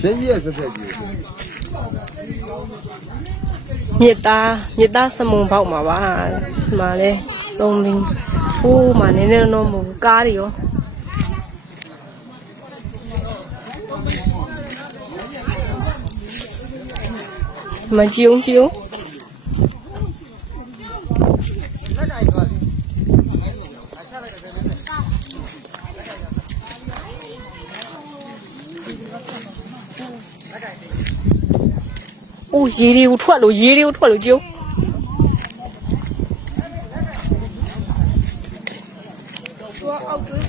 谁也是这个。မြစ်သားစမုံပေါက်မှာပါဒီမှာလဲသုံးပြီးဟိုးမှာနည်းနည်းတော့မဟုတ်ဘူးကားတွေရောမကြည့်အောင်အိုးရေတွေကိုထွက်လို့ကြည့်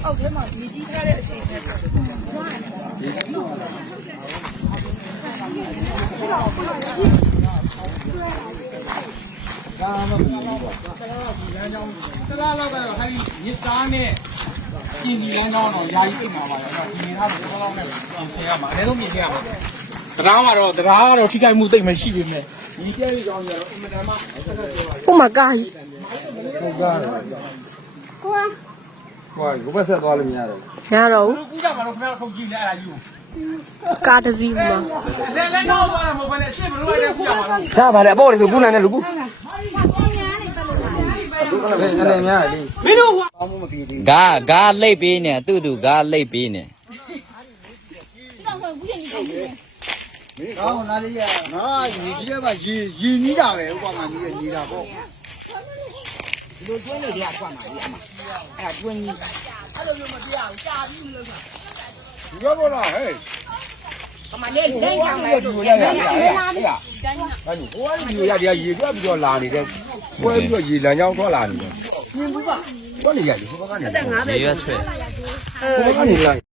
အောက်ထဲမှာမြေကြီးထားတဲ့အချိန်နဲ့ဒါမှမဟုတ်ဘူး။တလားလောက်ကတော့ဟိုင်းမြစ်သားနဲ့ပြင်ဒီလမ်းကြောင်းတော့ယာယီအိမ်မှာပါတော့ဒီနေသားကိုတော့လောက်နဲ့ပြင်ဆင်ရမှာအနည်းဆုံးပြင်ဆင်ရမှာတရားကတော့ထိခိုက်မှုသိမ့်မရှိပေမဲ့ဒီကျဲလေးကြောင်းကြတော့အင်မတန်မှပုံမကားကြီးဟုတ်ကားဟိုကဘယ်ဆက်သွားလို့မရတော့ရတော့ဘူးကူးကြမှာတော့ခင်ဗျားတို့ထုတ်ကြည့်လိုက်အဲ့ဒါကြီးကိုကားတစ်စီးမှာလဲတော့ပါတော့မဟုတ်ဘဲနဲ့ရှင်းမလို့လိုက်ကူးကြမှာချားပါတယ်အပေါ်လေဆိုကူနိုင်တယ်လူကူအနေများလေမင်းတို့ဂါလိတ်ပေးနေသူ့ဂါလိတ်ပေးနေကောင်းနားလေးရငါရေကြီးရပါရေနီးတာပဲဥပမာနီးရနီးတာပေါ့ဒီလိုကျွန်းနေတဲ့အကွက်မှာဒီအမအဲ့ဒါကျွန်းကြီးအဲ့လိုမျိုးမပြအောင်ကြာပြီးမလို့ဆိုတာဒီဘောလားဟဲ့အမလေးလိမ့်ဆောင်လိုက်လို့ရဟိုကဒီရရေတွက်ပြီးတော့လာနေတယ်ပွဲပြီးတော့ရေလမ်းကြောင်းထွက်လာနေတယ်မြင်ဘူးပါတော့နေရတယ်ဟိုဘက်ကနေရေရွက်ဆွဲဟိုဘက်ကနေလာ